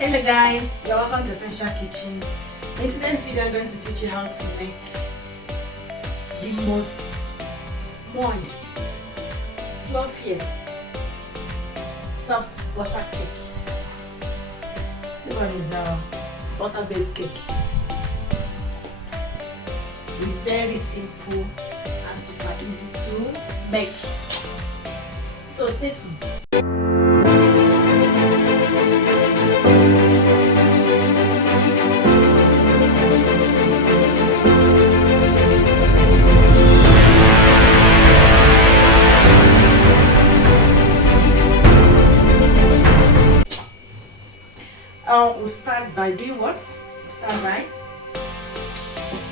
Hello guys, you're welcome to Essential Kitchen. In today's video I'm going to teach you how to make the most moist, fluffiest, soft butter cake. This one is a butter based cake. It's very simple and super easy to make. So stay tuned. We'll start by doing what? We'll start by,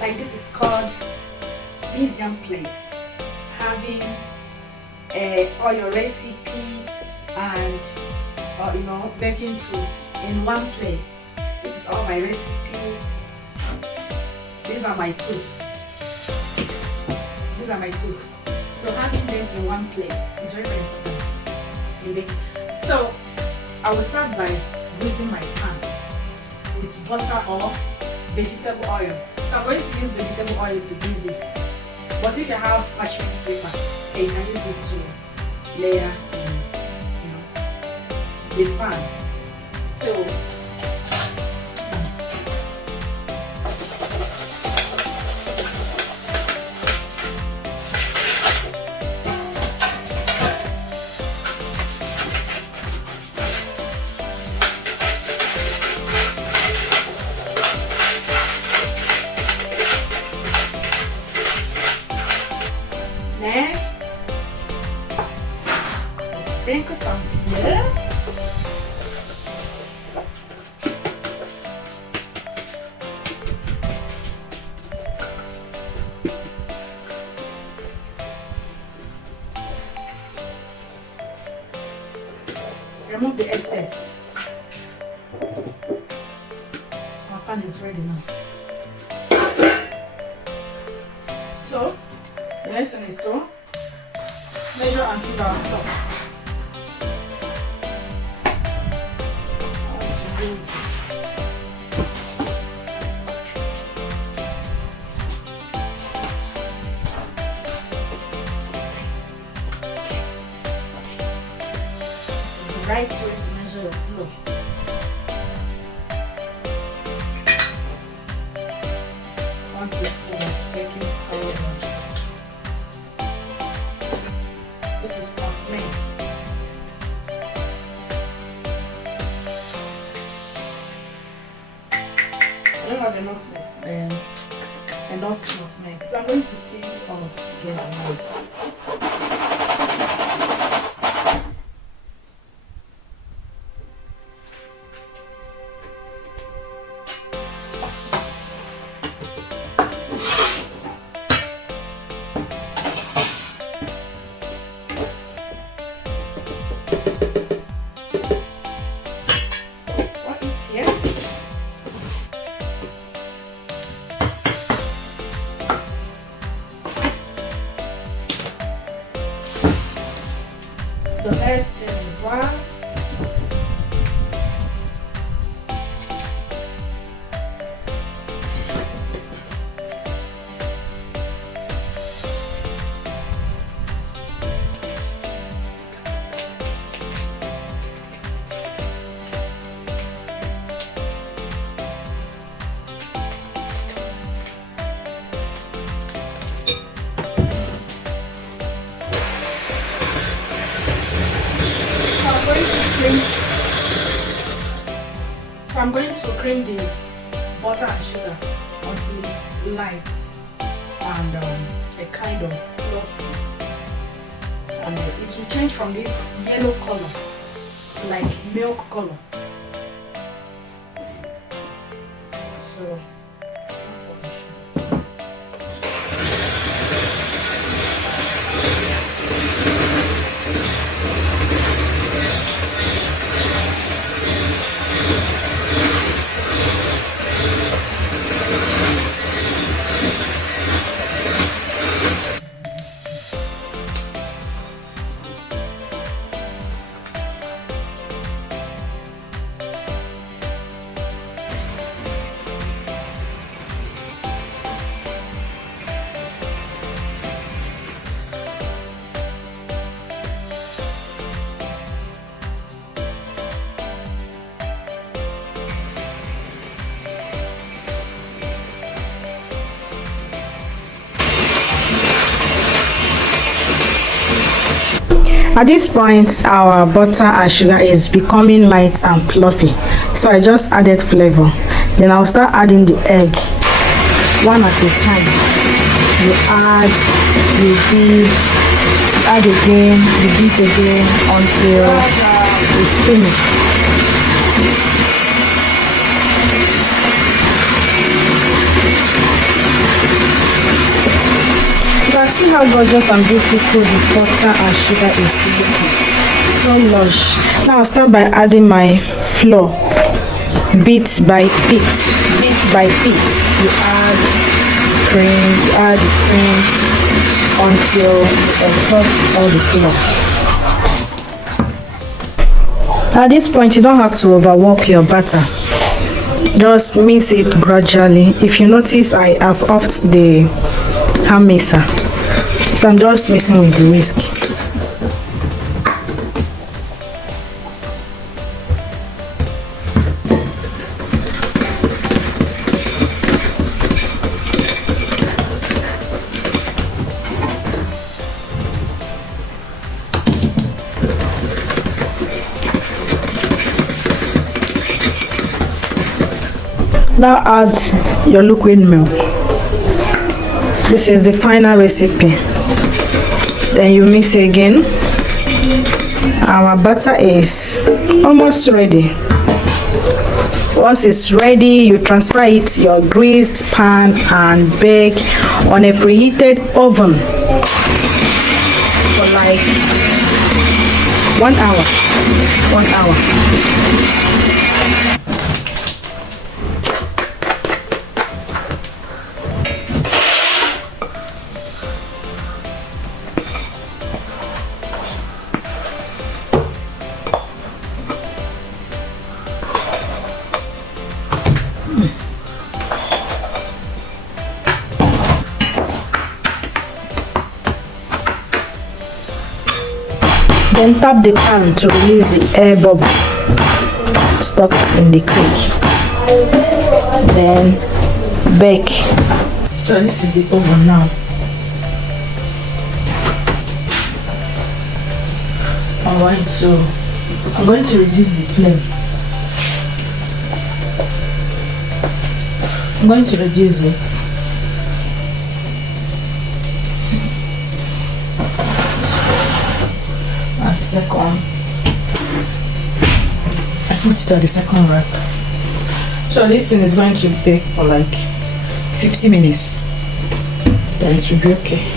like this is called museum place, having all your recipe and baking tools in one place. This is all my recipe. These are my tools. These are my tools. So having them in one place is very, very important. So I will start by greasing my pan with butter or vegetable oil. So I'm going to use vegetable oil to grease it. But if you have parchment paper, you can use it to layer the pan. So next, sprinkle some here. Remove the excess. Our pan is ready now. So the next thing is to measure and fill our cup. The right way to measure your flour. One teaspoon of baking powder. This is Nutmeg. I don't have enough Nutmeg, so I'm going to see all together now. The first thing is one. So I'm going to cream the butter and sugar until it's light and a kind of fluffy, and it will change from this yellow color to like milk color. So At this point, our butter and sugar is becoming light and fluffy, so I just added flavor. Then I'll start adding the egg one at a time. You add, you beat, add again, you beat again until it's finished. You can see how gorgeous and beautiful the butter and sugar is looking. So lush. Now I'll start by adding my flour, bit by bit, bit by bit. You add cream, you add the cream until you exhaust all the flour. At this point, you don't have to overwork your batter. Just mix it gradually. If you notice, I have offed the hand mixer, so I'm just mixing with the whisk. Now add your liquid milk. This is the final recipe. Then you mix it again. Our butter is almost ready. Once it's ready, you transfer it to your greased pan and bake on a preheated oven for like 1 hour. 1 hour. Then tap the pan to release the air bubble stuck in the cake. Then bake. So this is the oven now. I'm going to reduce the flame. I'm going to reduce it. At the second, I put it at the second rack. So this thing is going to bake for like 50 minutes. Then it will be okay.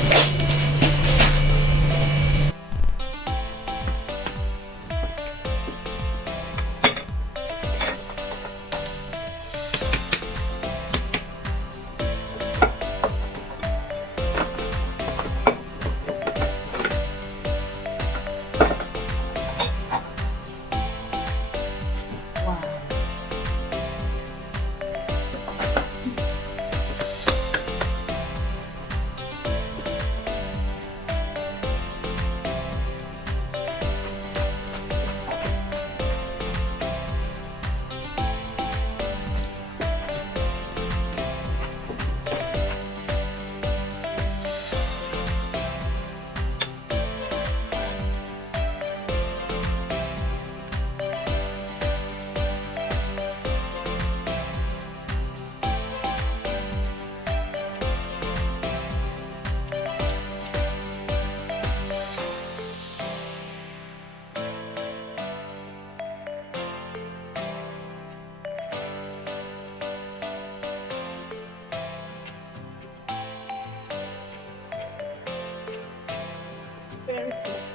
Very good.